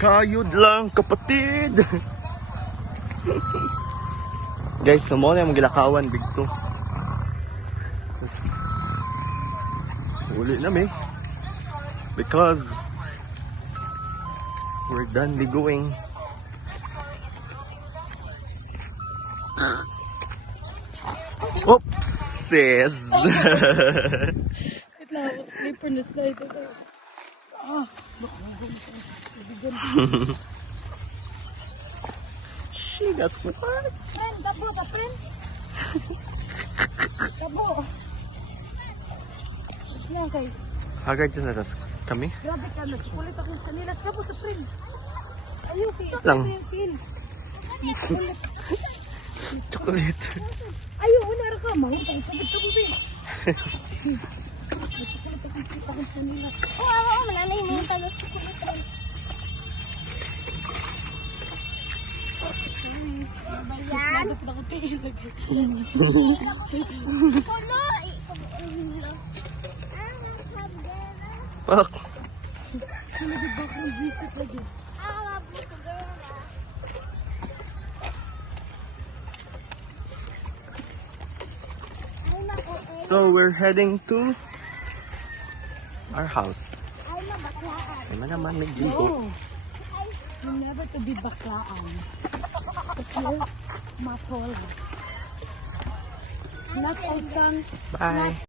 Kayod lang, kapatid. Guys, mo na yung gilakawan dito. Uli na because we're done ligoing. Oops, sis. Wait lang, ako slipper na slide ito. She got what? Friend, tabo ka, friend. Tabo. Yan kay. Hagard yun na kami. Grabe ka na. Kulit akong kanila. Tabo ka, friend. Ayaw, kaya. Lang. Chocolate. Ayaw, unara ka. Mahal ka. Tabo, friend. Kulit akong kanila. Oo, malalay mo yung talos. Yan. Pak. So we're heading to our house. Ay naman nagligo. You never to be baklaan. Because matol. Not all sun. Bye.